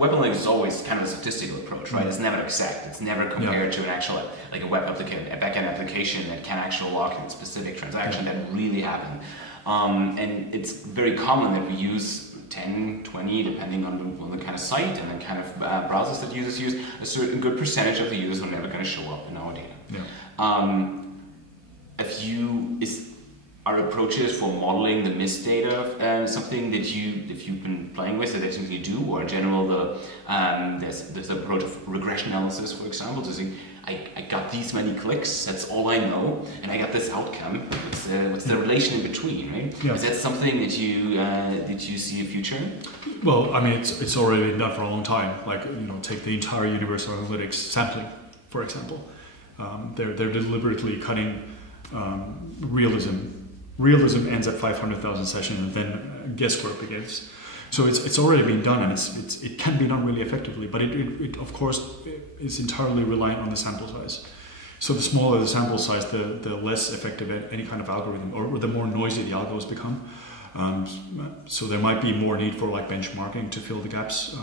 web analytics is always kind of a statistical approach, right? It's never exact. It's never compared to an actual, like a web application, a backend application that can actually log in a specific transaction that really happened. And it's very common that we use 10, 20, depending on the kind of site and the kind of browsers that users use, a certain good percentage of the users are never going to show up in our data. Are approaches for modeling the missed data something that if you've been playing with, that you do, or in general there's the approach of regression analysis, for example, to say I got these many clicks, that's all I know, and I got this outcome. What's the relation in between, right? Is that something that you see a future in? Well, I mean, it's already been done for a long time. Like, take the entire universal analytics sampling, for example. They're deliberately cutting realism. Realism ends at 500,000 sessions, and then guesswork begins. So it's already been done, and it can be done really effectively. But it of course is entirely reliant on the sample size. So the smaller the sample size, the less effective any kind of algorithm, or the more noisy the algos become. So there might be more need for like benchmarking to fill the gaps.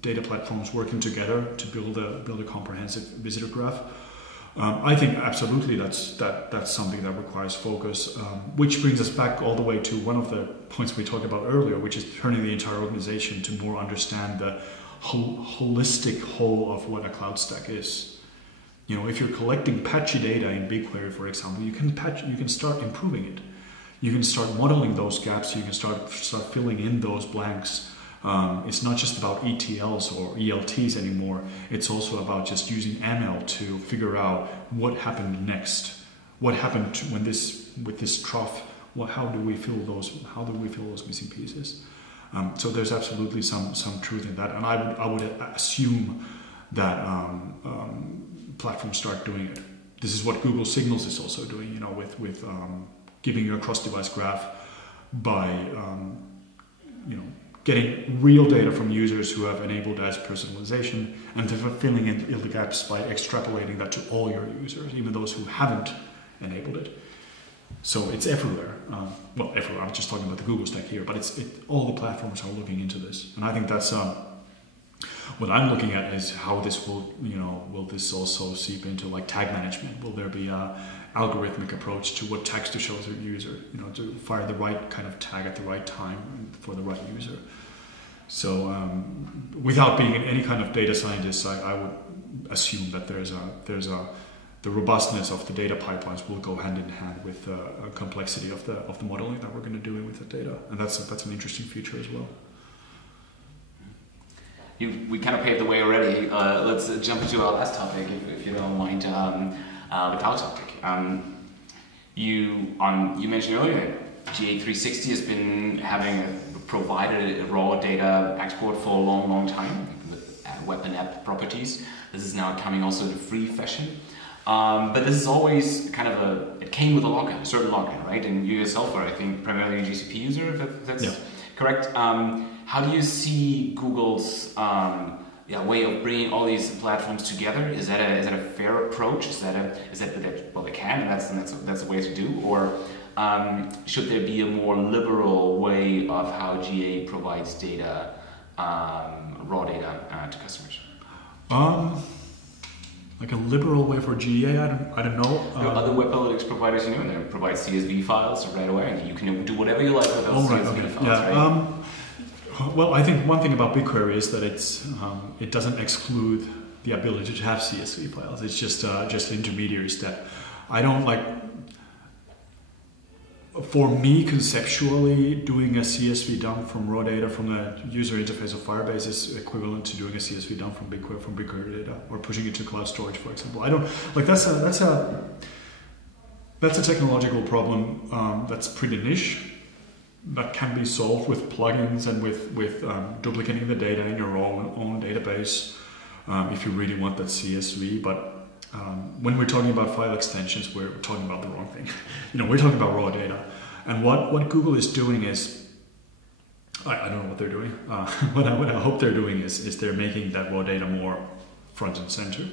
Data platforms working together to build a comprehensive visitor graph. I think absolutely that's something that requires focus, which brings us back all the way to one of the points we talked about earlier, which is turning the entire organization to more understand the holistic whole of what a cloud stack is. If you're collecting patchy data in BigQuery, for example, you can start improving it. You can start modeling those gaps. You can start filling in those blanks. It's not just about ETLs or ELTs anymore. It's also about just using ML to figure out what happened next. What happened with this trough? How do we fill those? How do we fill those missing pieces? So there's absolutely some truth in that, and I would assume that platforms start doing it. This is what Google Signals is also doing. With giving you a cross-device graph by getting real data from users who have enabled as personalization, and then filling in the gaps by extrapolating that to all your users, even those who haven't enabled it. So it's everywhere. Well, everywhere. I'm just talking about the Google stack here, but all the platforms are looking into this, and I think that's what I'm looking at is how this will this also seep into like tag management? Will there be a algorithmic approach to what tags to show to the user, to fire the right kind of tag at the right time for the right user. So without being any kind of data scientist, I would assume that the robustness of the data pipelines will go hand in hand with the complexity of the modeling that we're going to do with the data, and that's an interesting feature as well. We kind of paved the way already. Let's jump into our last topic, if you don't mind, the cloud topic. You mentioned earlier that GA360 has been provided a raw data export for a long time with web and app properties. This is now coming also in a free fashion. But this is always kind of it came with a certain login, right? And you yourself are, I think, primarily a GCP user, if that's correct. How do you see Google's way of bringing all these platforms together? Is that a fair approach? Is that well, they can, and that's a way to do, or should there be a more liberal way of how GA provides data, raw data to customers? Like a liberal way for GA, I don't know. There are other web analytics providers, they provide CSV files right away, and you can do whatever you like with those CSV files. Right? Well, I think one thing about BigQuery is that it doesn't exclude the ability to have CSV files. It's just an intermediary step. I don't like. For me, conceptually, doing a CSV dump from raw data from the user interface of Firebase is equivalent to doing a CSV dump from BigQuery data, or pushing it to cloud storage, for example. I don't like that's a technological problem that's pretty niche, that can be solved with plugins and with duplicating the data in your own database if you really want that CSV. But when we're talking about file extensions, we're talking about the wrong thing. We're talking about raw data. And what Google is doing is, I don't know what they're doing. What I hope they're doing is they're making that raw data more front and center.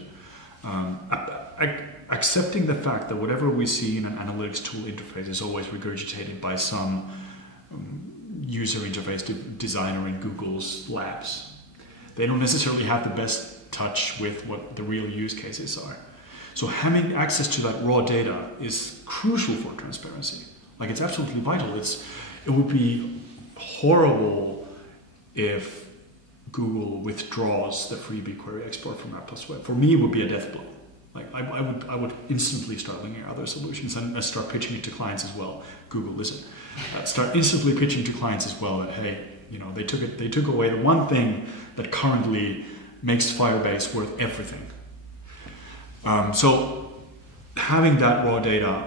Accepting the fact that whatever we see in an analytics tool interface is always regurgitated by some user interface designer in Google's labs. They don't necessarily have the best touch with what the real use cases are. So having access to that raw data is crucial for transparency. Like, it's absolutely vital. It would be horrible if Google withdraws the free BigQuery export from Atlas Web. For me, it would be a death blow. Like, I would instantly start looking at other solutions and start pitching it to clients as well. Google, listen, start instantly pitching to clients as well that, hey, they took away the one thing that currently makes Firebase worth everything. So having that raw data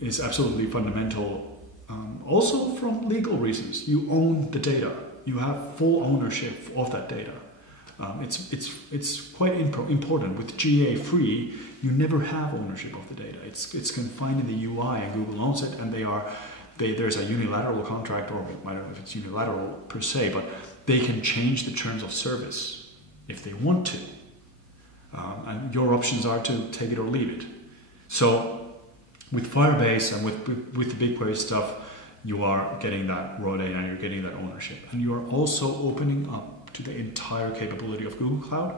is absolutely fundamental. Also from legal reasons, you own the data. You have full ownership of that data. It's quite important. With GA free, you never have ownership of the data. It's confined in the UI, and Google owns it. And there's a unilateral contract, or I don't know if it's unilateral per se, but they can change the terms of service if they want to. And your options are to take it or leave it. So with Firebase and with the BigQuery stuff, you are getting that raw data and you're getting that ownership. And you are also opening up to the entire capability of Google Cloud.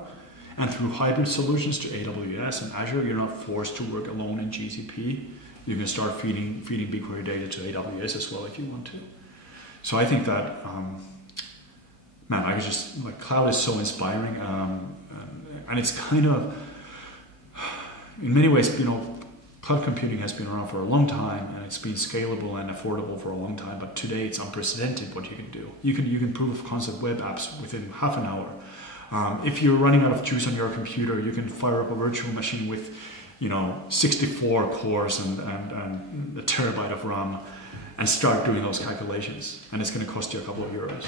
And through hybrid solutions to AWS and Azure, you're not forced to work alone in GCP. You can start feeding BigQuery data to AWS as well if you want to. So I think that, cloud is so inspiring. And it's kind of, in many ways, cloud computing has been around for a long time, and it's been scalable and affordable for a long time. But today, it's unprecedented what you can do. You can proof of concept web apps within half an hour. If you're running out of juice on your computer, you can fire up a virtual machine with, 64 cores and a terabyte of RAM, and start doing those calculations. And it's going to cost you a couple of euros.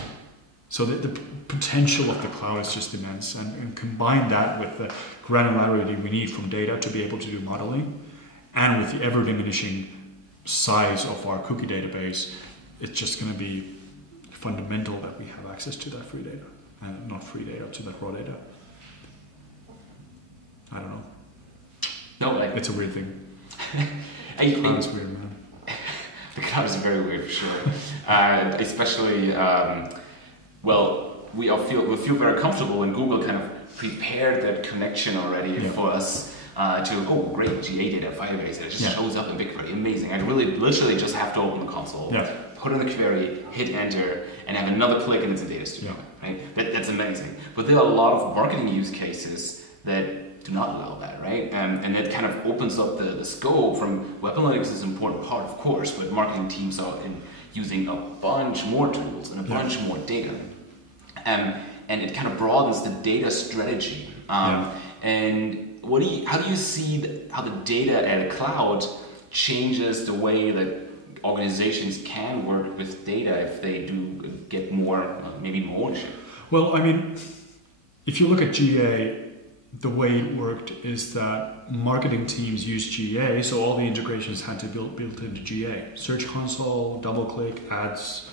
So the potential of the cloud is just immense, and combine that with the granularity we need from data to be able to do modeling, and with the ever-diminishing size of our cookie database, it's just going to be fundamental that we have access to that free data, and not free data, to that raw data. I don't know. No, it's a weird thing. The cloud is weird, man. The cloud is very weird, for sure. Especially. We feel very comfortable, and Google kind of prepared that connection already for us great GA data, Firebase, it just shows up in BigQuery, amazing. I literally just have to open the console, put in the query, hit enter, and have another click and it's in Data Studio, right? That's amazing. But there are a lot of marketing use cases that do not allow that, right? And that kind of opens up the scope from web analytics is an important part, of course, but marketing teams are using a bunch more tools and a bunch more data. And it kind of broadens the data strategy. And how do you see how the data at a cloud changes the way that organizations can work with data if they do get more, maybe more ownership? Well, I mean, if you look at GA, the way it worked is that marketing teams use GA, so all the integrations had to be built into GA. Search Console, DoubleClick, ads,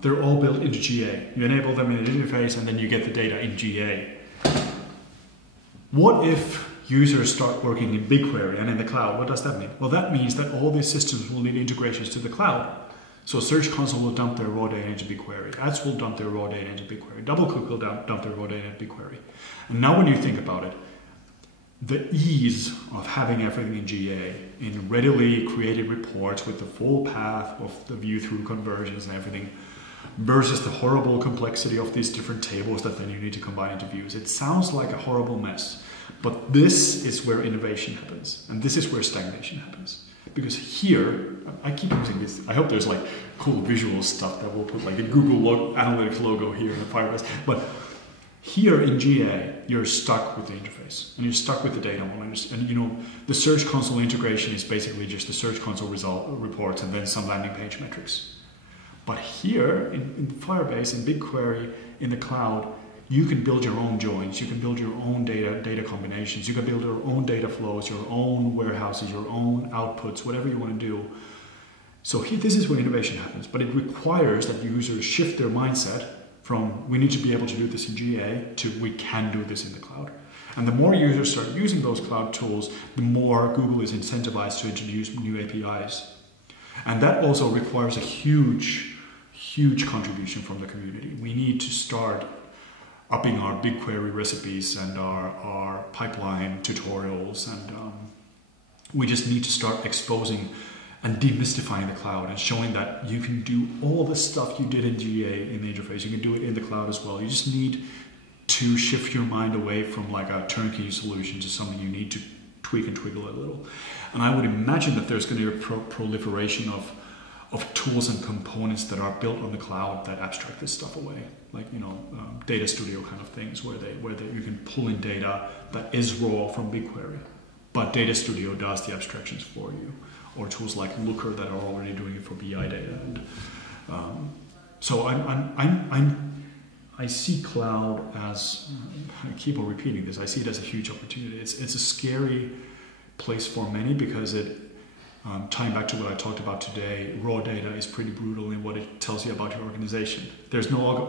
they're all built into GA. You enable them in the interface and then you get the data in GA. What if users start working in BigQuery and in the cloud? What does that mean? Well, that means that all these systems will need integrations to the cloud. So Search Console will dump their raw data into BigQuery. Ads will dump their raw data into BigQuery. DoubleClick will dump their raw data into BigQuery. And now when you think about it, the ease of having everything in GA, in readily created reports with the full path of the view through conversions and everything, versus the horrible complexity of these different tables that then you need to combine into views. It sounds like a horrible mess, but this is where innovation happens, and this is where stagnation happens. Because here, I keep using this, I hope there's like cool visual stuff that we'll put like the Google Analytics logo here in the Firebase, but here in GA, you're stuck with the interface, and you're stuck with the data models. And the Search Console integration is basically just the Search Console reports and then some landing page metrics. But here in Firebase, in BigQuery, in the cloud, you can build your own joins, you can build your own data combinations, you can build your own data flows, your own warehouses, your own outputs, whatever you want to do. So this is where innovation happens, but it requires that users shift their mindset from we need to be able to do this in GA to we can do this in the cloud. And the more users start using those cloud tools, the more Google is incentivized to introduce new APIs. And that also requires a huge contribution from the community. We need to start upping our BigQuery recipes and our pipeline tutorials, and we just need to start exposing and demystifying the cloud and showing that you can do all the stuff you did in GA in the interface. You can do it in the cloud as well. You just need to shift your mind away from like a turnkey solution to something you need to tweak and twiggle a little. And I would imagine that there's going to be a proliferation of tools and components that are built on the cloud that abstract this stuff away, like data studio kind of things where you can pull in data that is raw from BigQuery, but data studio does the abstractions for you, or tools like Looker that are already doing it for BI data. And so I see cloud as, I keep on repeating this, I see it as a huge opportunity. It's a scary place for many because it, tying back to what I talked about today, raw data is pretty brutal in what it tells you about your organization. There's no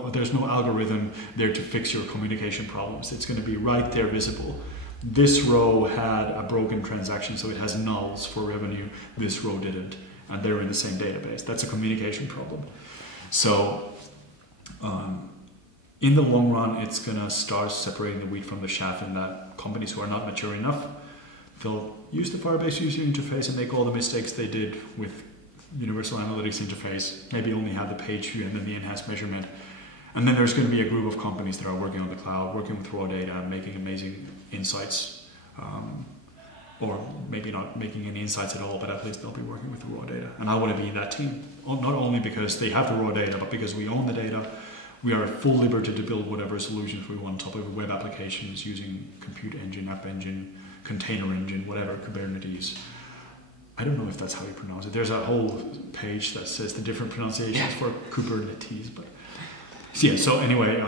algorithm there to fix your communication problems. It's going to be right there visible. This row had a broken transaction, so it has nulls for revenue. This row didn't, and they're in the same database. That's a communication problem. So in the long run, it's going to start separating the wheat from the chaff, in that companies who are not mature enough, they'll use the Firebase user interface and make all the mistakes they did with Universal Analytics interface, maybe only have the page view and then the enhanced measurement. And then there's going to be a group of companies that are working on the cloud, working with raw data, making amazing insights, or maybe not making any insights at all, but at least they'll be working with the raw data. And I want to be in that team, not only because they have the raw data, but because we own the data. We are at full liberty to build whatever solutions we want on top of web applications using compute engine, app engine, container engine, whatever, Kubernetes. I don't know if that's how you pronounce it. There's a whole page that says the different pronunciations for Kubernetes. But yeah, so anyway,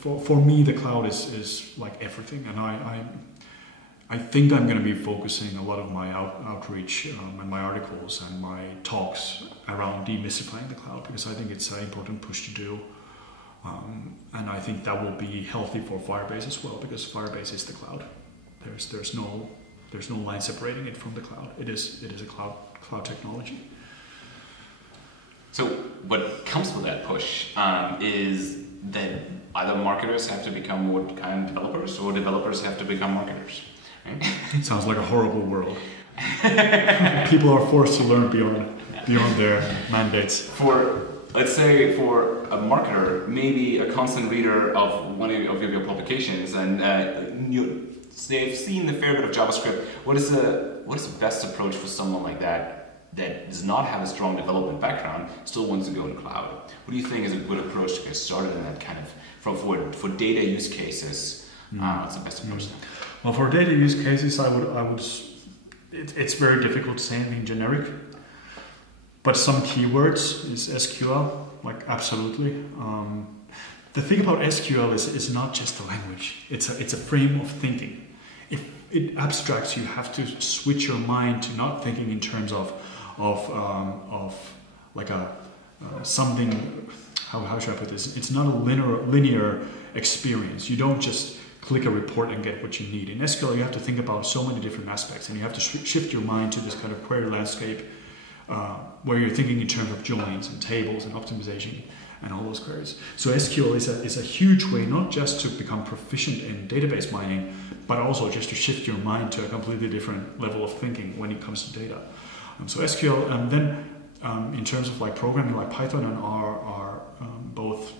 for me, the cloud is like everything. And I think I'm going to be focusing a lot of my outreach and my articles and my talks around demystifying the cloud, because I think it's an important push to do. And I think that will be healthy for Firebase as well, because Firebase is the cloud. There's no line separating it from the cloud. It is a cloud technology. So what comes with that push is that either marketers have to become more kind of developers, or developers have to become marketers. Right? It sounds like a horrible world. People are forced to learn beyond their mandates. Let's say for a marketer, maybe a constant reader of one of your publications, and they've seen a fair bit of JavaScript. What is the best approach for someone like that does not have a strong development background, still wants to go to cloud? What do you think is a good approach to get started in that kind of, for data use cases? What's the best approach then? Well, for data use cases, it's very difficult to say anything generic. But some keywords is SQL, like absolutely. The thing about SQL is not just a language. It's a frame of thinking. If it abstracts, you have to switch your mind to not thinking in terms of like a something. How should I put this? It's not a linear experience. You don't just click a report and get what you need. In SQL, you have to think about so many different aspects, and you have to shift your mind to this kind of query landscape where you're thinking in terms of joins and tables and optimization and all those queries. So SQL is a huge way not just to become proficient in database mining, but also just to shift your mind to a completely different level of thinking when it comes to data. So SQL, and then in terms of like programming, like Python and R are both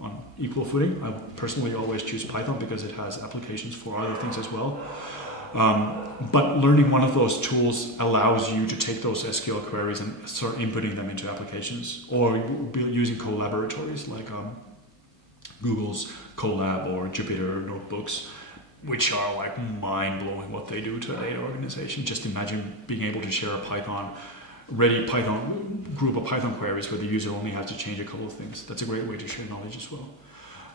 on equal footing. I personally always choose Python because it has applications for other things as well. But learning one of those tools allows you to take those SQL queries and start inputting them into applications, or using collaboratories like Google's Colab or Jupyter notebooks, which are like mind-blowing what they do to a data organization. Just imagine being able to share a group of Python queries where the user only has to change a couple of things. That's a great way to share knowledge as well.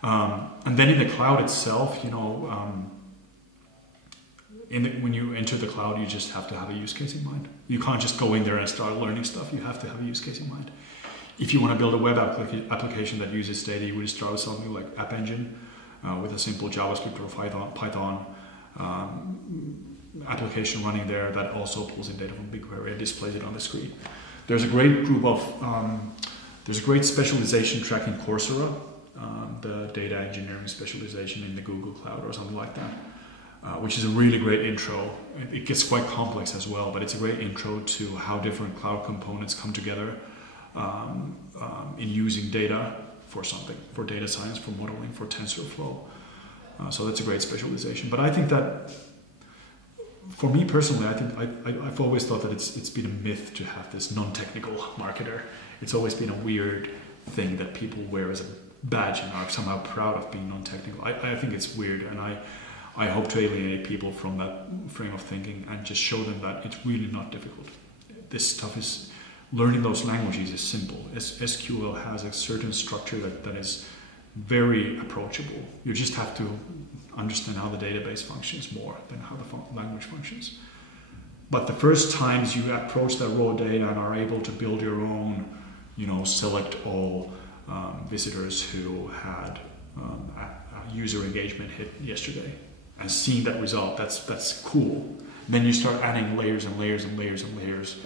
And then in the cloud itself, when you enter the cloud, you just have to have a use case in mind. You can't just go in there and start learning stuff. You have to have a use case in mind. If you want to build a web application that uses data, you would start with something like App Engine with a simple JavaScript or Python application running there that also pulls in data from BigQuery and displays it on the screen. There's a great group of there's a great specialization track in Coursera the data engineering specialization in the Google Cloud or something like that, which is a really great intro. It gets quite complex as well, but it's a great intro to how different cloud components come together in using data for something, for data science, for modeling, for TensorFlow. So that's a great specialization. But I think that, for me personally, I've always thought that it's been a myth to have this non-technical marketer. It's always been a weird thing that people wear as a badge and are somehow proud of being non-technical. I think it's weird, and I hope to alienate people from that frame of thinking and just show them that it's really not difficult. This stuff is, learning those languages is simple. SQL has a certain structure that is very approachable. You just have to understand how the database functions more than how the language functions. But the first times you approach that raw data and are able to build your own, select all visitors who had a user engagement hit yesterday, and seeing that result, that's cool. Then you start adding layers and layers and layers and layers.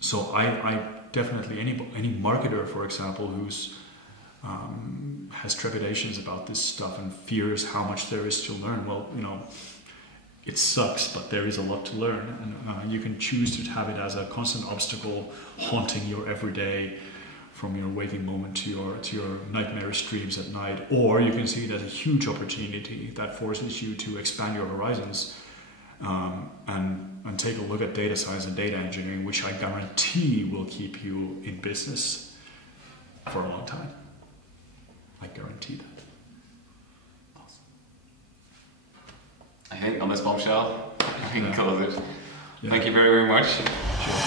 So I definitely, any marketer, for example, who's has trepidations about this stuff and fears how much there is to learn, well, it sucks, but there is a lot to learn, and you can choose to have it as a constant obstacle haunting your everyday, from your waking moment to your nightmarish dreams at night, or you can see it as a huge opportunity that forces you to expand your horizons and take a look at data science and data engineering, which I guarantee will keep you in business for a long time. I guarantee that. Awesome. I think on this bombshell, we can close it. Yeah. Thank you very, very much. Sure.